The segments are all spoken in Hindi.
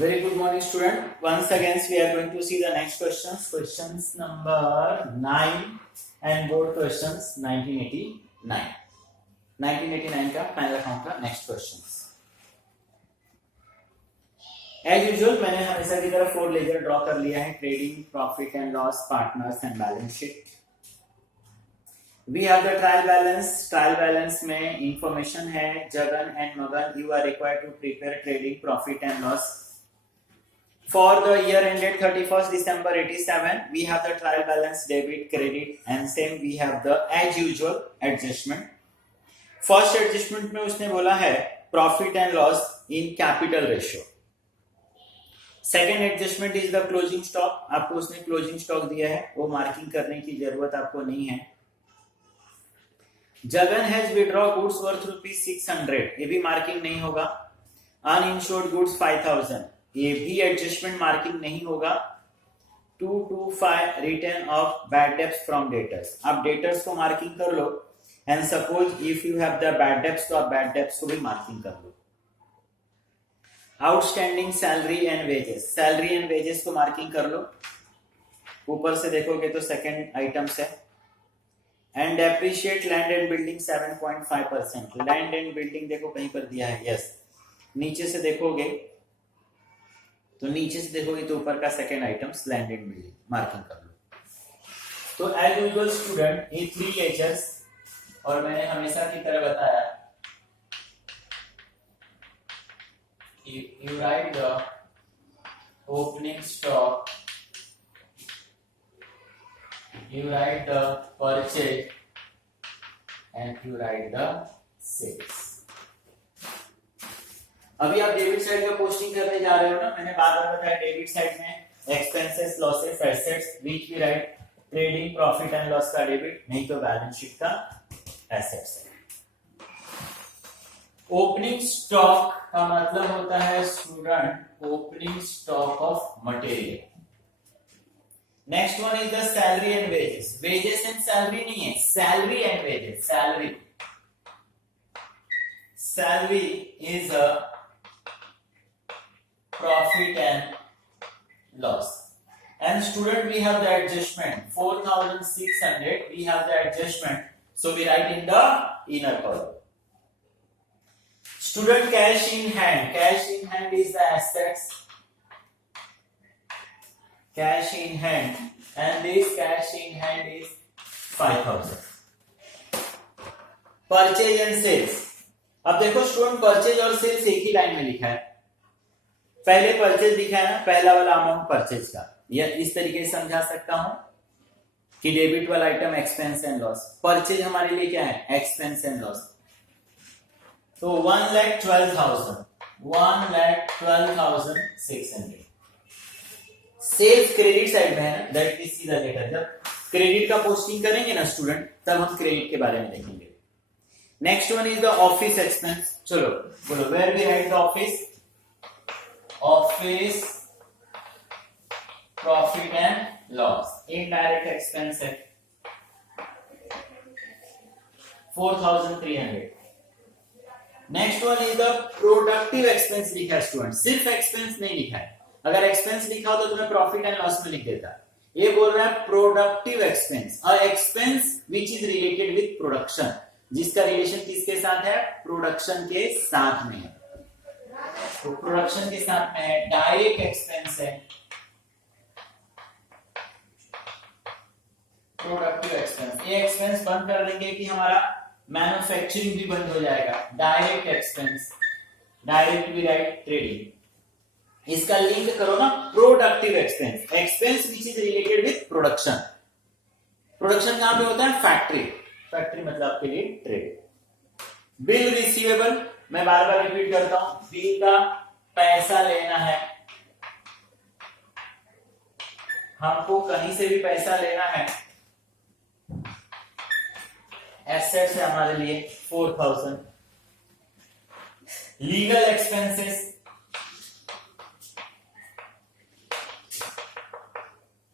Very good morning, student. Once again, we are going to see the next questions. Questions number 9 and board questions 1989. 1989 का पहला अकाउंट का नेक्स्ट क्वेश्चंस. एज यूजुअल मैंने हमेशा की तरह 4 लेजर ड्रॉ कर लिया है. Trading, profit and loss, partners and balance sheet. We have the trial balance. Trial balance में इंफॉर्मेशन है. जगन एंड मगन, you are required to prepare trading, profit and loss. For the year ended 31st December 87, we have the trial balance debit, credit, and same we have the as usual adjustment. First adjustment में उसने बोला है profit and loss in capital ratio. Second adjustment is the closing stock. आपको उसने closing stock दिया है, वो मार्किंग करने की जरूरत आपको नहीं है. Jagan has withdraw goods worth ₹600, ये भी मार्किंग नहीं होगा. अनइंश्योर्ड गुड्स 5000, ये भी एडजस्टमेंट मार्किंग नहीं होगा. 225 return of bad debts from debtors. आप डेटर्स को मार्किंग कर लो and suppose if you have the bad debts तो आप बैड डेब्ट्स को भी मार्किंग कर लो. Outstanding salary and wages, salary and wages को मार्किंग कर लो. ऊपर से देखोगे तो सेकंड आइटम्स है. And depreciate land and building 7.5%. Land and building देखो कहीं पर दिया है. यस, नीचे से देखोगे तो ऊपर का second items land and building marking कर लो. तो एज यूजुअल स्टूडेंट ये 3 लेजर्स, और मैंने हमेशा की तरह बताया you write the opening stock, you write the purchase and you write the sales. अभी आप डेबिट साइड का पोस्टिंग करने जा रहे हो ना. मैंने बार बार बताया डेबिट साइड में expenses, losses, assets which we write trading, profit and loss का डेबिट, नहीं तो बैलेंस शीट का एसेट्स. ओपनिंग स्टॉक का मतलब होता है student opening stock of material. Next one is the salary and wages. Wages and salary नहीं है, salary and wages. Salary is a profit and loss. And student, we have the adjustment 4600. We have the adjustment, so we write in the inner column. Student, cash in hand. Cash in hand is the assets. Cash in hand, and this cash in hand is 5000. Purchase and sales. अब देखो स्टूडेंट, परचेज और सेल्स एक ही लाइन में लिखा है. पहले परचेज लिखा है ना, पहला वाला अमाउंट परचेज का. यह इस तरीके से समझा सकता हूं कि डेबिट वाला item expense and loss. Purchase हमारे लिए क्या है? Expense and loss. तो 1,12,000, 1,12,600. सेल्स क्रेडिट साइड में है ना, दैट इज द लेटर. जब क्रेडिट का पोस्टिंग करेंगे ना स्टूडेंट, तब हम क्रेडिट के बारे में देखेंगे. Next one is the office expense. चलो बोलो, where we write the office profit and loss. Indirect expense है 4,300. Next one is the productive expense. लिखा है स्टूडेंट, सिर्फ एक्सपेंस नहीं लिखा है. अगर एक्सपेंस लिखा हो तो तुम्हें प्रॉफिट एंड लॉस में लिख देता. ये बोल रहा है productive expense, a expense which is related with production, जिसका रिलेशन किसके साथ है? प्रोडक्शन के साथ में है. तो प्रोडक्शन के साथ में है. डायरेक्ट एक्सपेंस है प्रोडक्टिव एक्सपेंस. ये एक्सपेंस बंद कर देंगे कि हमारा मैन्युफैक्चरिंग भी बंद हो जाएगा. डायरेक्ट एक्सपेंस, डायरेक्ट भी राइट ट्रेडिंग. इसका लिंक करो ना, productive expense, expense which is related with production. Production कहां पे होता है? फैक्ट्री. फैक्ट्री मतलब आपके लिए ट्रेड. बिल रिसीवेबल, मैं बार बार रिपीट करता हूं, बिल का पैसा लेना है. हमको कहीं से भी पैसा लेना है. एसेट्स है हमारे लिए 4000. लीगल एक्सपेंसेस,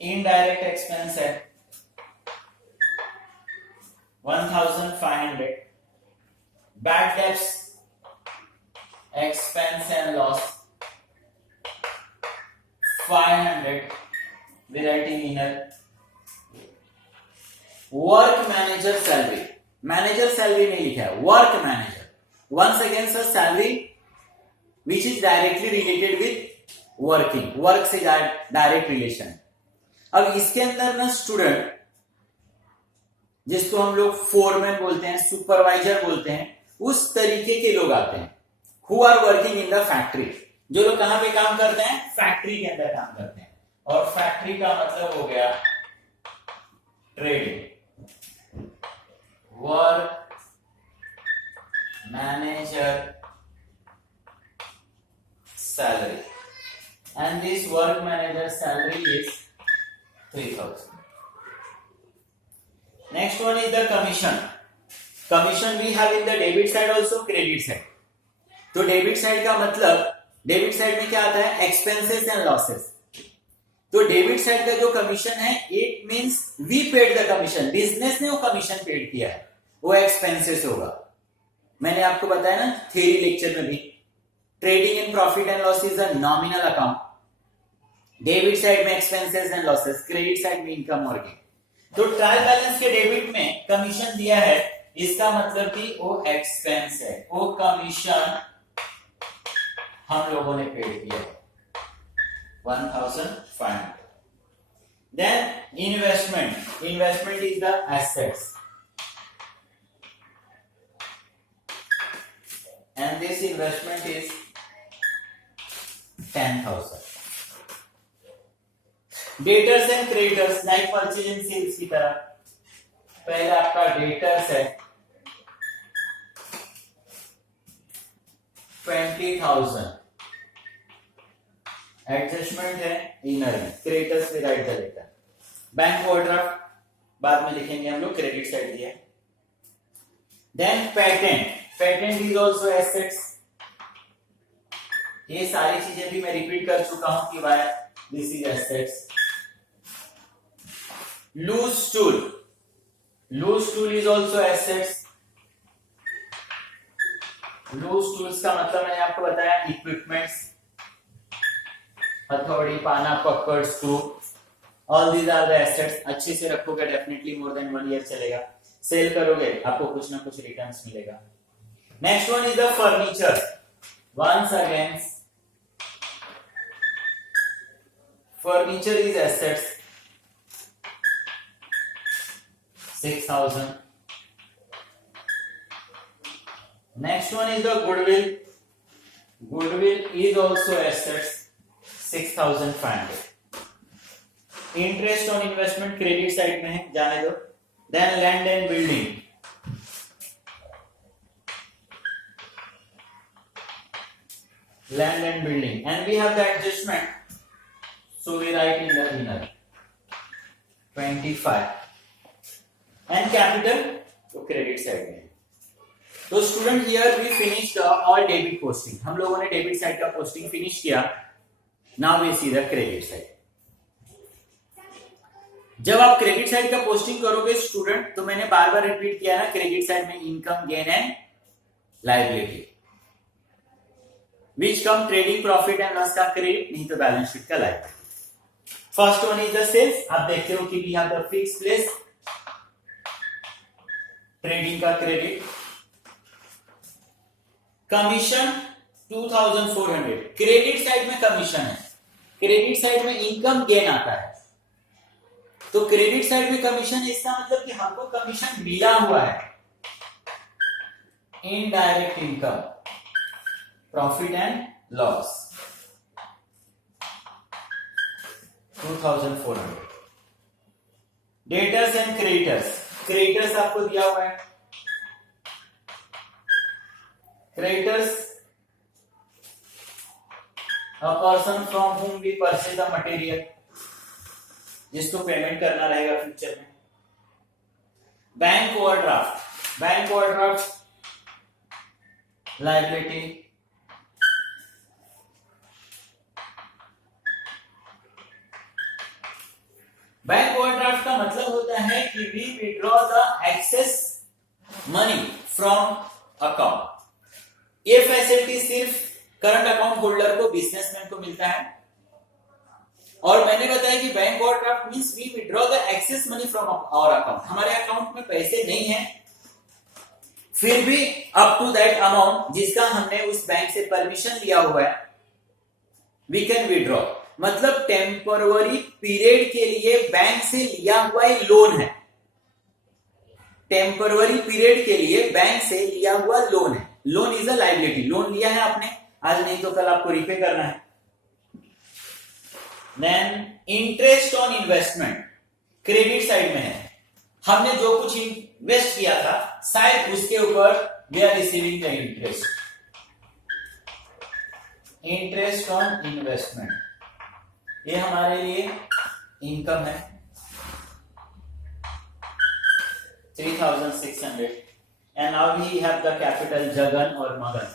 इनडायरेक्ट एक्सपेंस है 1,500. Bad debts, expense and loss we writing inner. Work manager salary. Manager salary नहीं लिखा है, work manager. Once again sir, salary which is directly related with working. Work से direct relation. अब इसके अंदर ना स्टूडेंट, जिसको हम लोग फोरमैन बोलते हैं, सुपरवाइजर बोलते हैं, उस तरीके के लोग आते हैं who are working in the factory. जो लोग कहां पे काम करते हैं? फैक्ट्री के अंदर काम करते हैं. और फैक्ट्री का मतलब हो गया trading. Work manager salary, and this work manager salary is 3,000. Next one is the commission. Commission we have in the debit side also, credit side. तो डेबिट साइड का मतलब, डेबिट साइड में क्या आता है? Expenses and losses. तो डेबिट साइड का जो कमीशन है, it means we paid the commission. Business ने वो कमीशन पेड किया है, वो एक्सपेंसेस होगा. मैंने आपको बताया ना थ्योरी लेक्चर में भी, trading in profit and loss is a nominal account. Debit side में expenses and losses, credit side में इनकम और गेन. तो ट्रायल बैलेंस के डेबिट में कमीशन दिया है, इसका मतलब कि वो एक्सपेंस है, वो कमीशन हम लोगों ने पेड किया है 1,500. Then investment. Investment is the assets, and this investment is 10,000. Debtors and creditors like purchase and sales की तरह. पहले आपका डेटर्स है 20,000, एडजस्टमेंट है इनर में, क्रेडिटर्स में write the letter. Bank overdraft बाद में लिखेंगे हम लोग, क्रेडिट साइड दिया. Then patent. Patent is also assets. ये सारी चीजें भी मैं रिपीट कर चुका हूं कि why this is assets. Loose tool. Loose tool is also assets. Loose tools का मतलब मैंने आपको बताया इक्विपमेंट्स, हथौड़ी, पाना, पकड़, screw, all these are the assets. अच्छे से रखोगे डेफिनेटली मोर देन 1 ईयर चलेगा. सेल करोगे आपको कुछ ना कुछ रिटर्न्स मिलेगा. Next one is the furniture. Once again furniture is assets 6,000. Next one is the goodwill. Goodwill is also assets 6,500. Interest on investment credit side में है, जाने दो. Then land and building. Land and building, and we have the adjustment, so we write in the inner 25. And capital तो credit side में. तो student here we finished all debit posting. हम लोगों ने डेबिट साइड का पोस्टिंग फिनिश किया. Now we see the credit side. जब आप क्रेडिट साइड का पोस्टिंग करोगे स्टूडेंट, तो मैंने बार बार रिपीट किया ना, क्रेडिट साइड में income, gain and liability, which come trading profit and loss का क्रेडिट, नहीं तो बैलेंस शीट का liability. First one is the sales. आप देखते हो कि we have the fix place, trading का क्रेडिट. कमीशन 2,400. क्रेडिट साइड में कमीशन है, क्रेडिट साइड में इनकम गेन आता है. तो क्रेडिट साइड में कमीशन, इसका मतलब कि हमको कमीशन मिला हुआ है. Indirect income, profit and loss 2,400. Debtors and creditors. Creditors आपको दिया हुआ है. Creditors a person from whom we purchase the material, जिसको पेमेंट करना रहेगा फ्यूचर में. Bank overdraft. Bank overdraft liability. Bank overdraft का मतलब होता है कि we withdraw the excess money from account. ये फैसिलिटी सिर्फ करंट अकाउंट होल्डर को, बिजनेसमैन को मिलता है. और मैंने बताया कि bank overdraft means we withdraw the excess money from our account, हमारे अकाउंट में पैसे नहीं है फिर भी अप टू दैट अमाउंट जिसका हमने उस बैंक से परमिशन लिया हुआ है वी कैन विड्रॉ, मतलब टेम्पररी पीरियड के लिए बैंक से लिया हुआ ये लोन है, टेम्पररी पीरियड के लिए बैंक से लिया हुआ लोन है, loan is a liability, loan लिया है आपने, आज नहीं तो कल आपको रीपे करना है। Then interest on investment credit side में है, हमने जो कुछ इन्वेस्ट किया था शायद उसके ऊपर we are receiving the interest, interest on investment, ये हमारे लिए इनकम है 3600 and now we have the capital Jagan और मगन,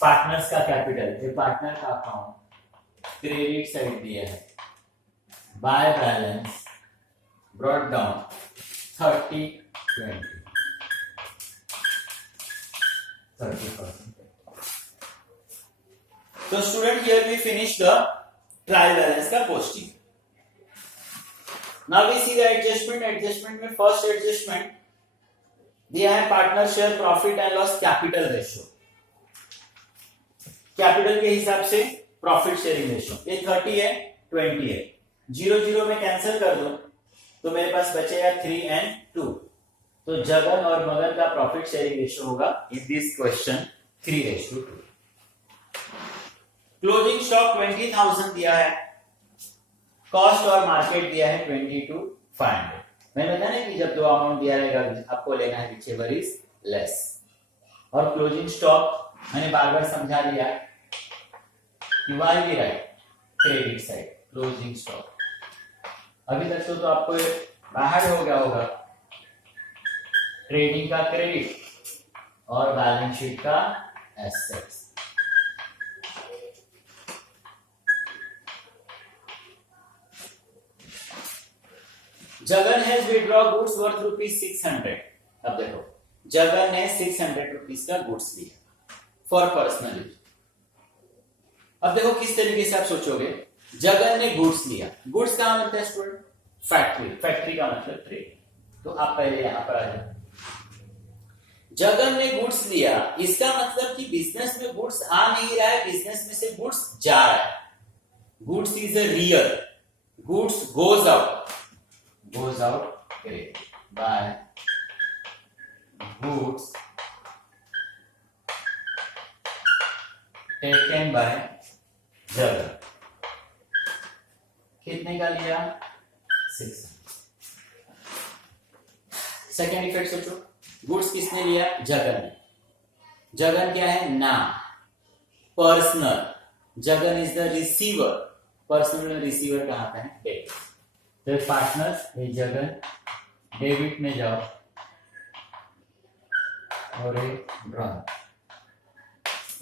पार्टनर्स का कैपिटल, ये पार्टनर का अकाउंट क्रेडिट साइड दिया है, बाय बैलेंस ब्रॉट डाउन 30% तो student here we finish the trial balance का posting. Now we see the adjustment, adjustment में फर्स्ट एडजस्टमेंट दिया है partner share profit and loss capital ratio, capital के हिसाब से प्रॉफिट शेयरिंग रेशियो, ये 30 है 20 है, 0 में कैंसिल कर दो तो मेरे पास बचेगा 3 and 2, तो जगन और मगन का प्रॉफिट शेयरिंग रेशियो होगा in this question 3:2। Closing stock 20,000 दिया है, कॉस्ट और मार्केट दिया है 22,500। मैंने बताया ना कि जब दो अमाउंट दिया रहेगा आपको लेना है whichever is लेस, और क्लोजिंग स्टॉक मैंने बार बार समझा दिया कि why we write credit side closing stock, अभी तक तो आपको बाहर हो गया होगा ट्रेडिंग का क्रेडिट और बैलेंस शीट का assets. Jagan has withdraw goods worth ₹600, अब देखो जगन ने 600 रुपीज का गुड्स लिया फॉर पर्सनल यूज। अब देखो किस तरीके से आप सोचोगे, जगन ने गुड्स लिया, गुड्स कहां मिलता है स्टूडेंट, फैक्ट्री, फैक्ट्री का मतलब ट्रेड, तो आप पहले यहां पर आ जाओ, जगन ने गुड्स लिया, इसका मतलब कि बिजनेस में गुड्स आ नहीं रहा है, बिजनेस में से गुड्स जा रहा है, goods is a real, goods goes out by goods taken by Jagan, कितने का लिया 6। सेकेंड इफेक्ट सोचो, गुड्स किसने लिया, जगन ने, जगन क्या है नाम, personal, Jagan is the receiver, personal receiver कहां आता है डेबिट, तो पार्टनर्स ये जगन डेबिट में जाओ और ये ड्रॉन,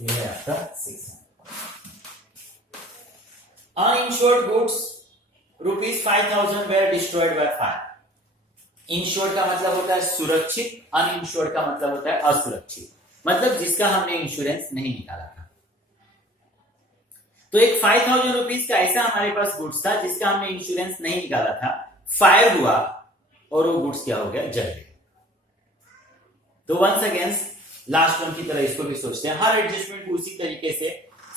ये आपका 600। Uninsured goods ₹5,000 were destroyed by fire. Insured का मतलब होता है सुरक्षित, अनइंश्योर्ड का मतलब होता है असुरक्षित, मतलब जिसका हमने इंश्योरेंस नहीं निकाला था। तो एक 5,000 रुपीज का ऐसा हमारे पास गुड्स था जिसका हमने इंश्योरेंस नहीं निकाला था, फायर हुआ और वो गुड्स क्या हो गया, जल गया। तो वंस अगेन लास्ट वन की तरह इसको भी सोचते हैं, हर एडजस्टमेंट को उसी तरीके से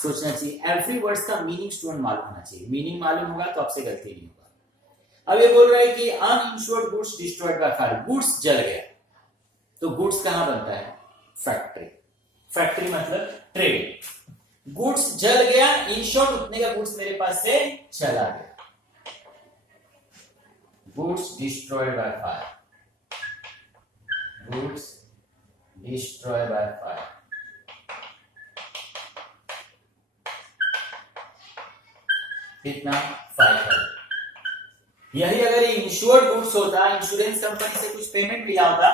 सोचना चाहिए, एवरी वर्ड्स का मीनिंग स्टूडेंट मालूम होना चाहिए, मीनिंग मालूम होगा तो आपसे गलती नहीं होगा। अब ये बोल रहा है कि uninsured goods destroyed by fire, goods जल गया, तो गुड्स कहां बनता है, फैक्ट्री, फैक्ट्री मतलब ट्रेड, गुड्स जल गया, इंश्योर्ड उतने का गुड्स मेरे पास से चला गया, goods destroyed by fire, goods destroyed by fire, कितना 5,000। यही अगर ये इंश्योर्ड गुड्स होता, इंश्योरेंस कंपनी से कुछ पेमेंट लिया होता,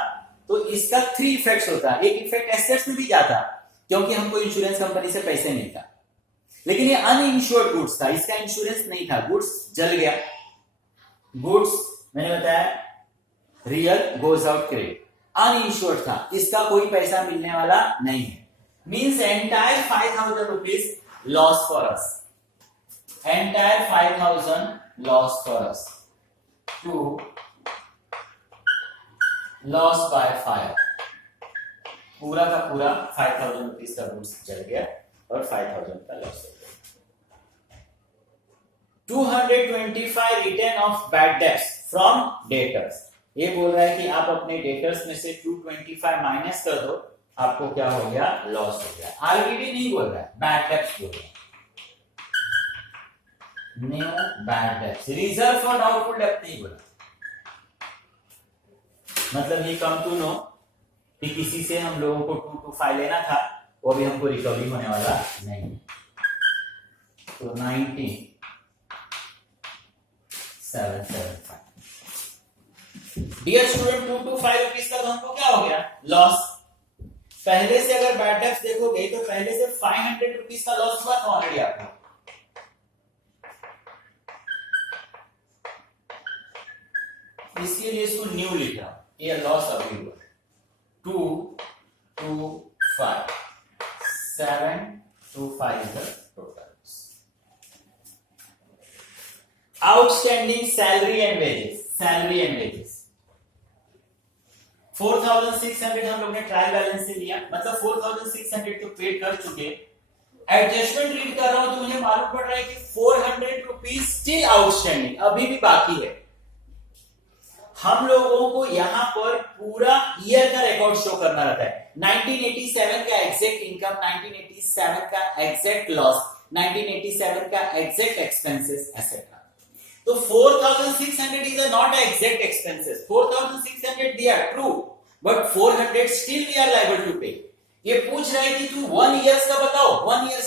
तो इसका 3 इफेक्ट्स होता, एक इफेक्ट एसेट्स में भी जाता क्योंकि हमको इंश्योरेंस कंपनी से पैसे नहीं था, लेकिन ये अनइंश्योर्ड गुड्स था, इसका इंश्योरेंस नहीं था, गुड्स जल गया, गुड्स मैंने बताया real goes out credit, uninsured था, इसका कोई पैसा मिलने वाला नहीं है, means entire 5,000 rupees loss for us, entire 5,000 loss for us to loss by fire. पूरा का पूरा 5,000 रुपीज का गुड्स जल गया और 5,000 का लॉस हो गया. 225 return of bad debts from debtors. ये बोल रहा है कि आप अपने डेटर्स में से 225 माइनस कर दो, आपको क्या हो गया? लॉस हो गया. आरबीडी नहीं बोल रहा है, बैड डेट्स बोल रहा है. New bad debts. Reserve for doubtful debt नहीं बोला. मतलब ये कम टू नो कि किसी से हम लोगों को 225 लेना था, वो भी हमको रिकवरी होने वाला नहीं. तो 19,775. डियर स्टूडेंट, 225 रुपीज का तो हमको क्या हो गया? लॉस. पहले से अगर बैड डेट्स देखोगे तो पहले से 500 रुपीज का लॉस हुआ था ऑलरेडी आपको. इसके लिए इसको न्यू लिख रहा हूं. ये लॉस अभी हुआ 225 725 is the total. Outstanding salary and wages. Salary and wages 4,600 हम लोग ने ट्रायल बैलेंस से लिया, मतलब 4,600 तो पेड कर चुके. एडजस्टमेंट रीड कर रहा हूं तो मुझे मालूम पड़ रहा है कि 400 रुपीज स्टिल आउटस्टैंडिंग, अभी भी बाकी है. हम लोगों को यहां पर पूरा ईयर का रिकॉर्ड शो करना रहता है. 1987 का एग्जैक्ट इनकम, 1987 का एग्जैक्ट लॉस, 1987 का एग्जैक्ट एक्सपेंसेस एसेट्रा. तो 4,600 is not exact expenses. 4,600 they are true, but 400 still we are liable to pay. ये पूछ रहा है कि तू 1 years का बताओ. 1 years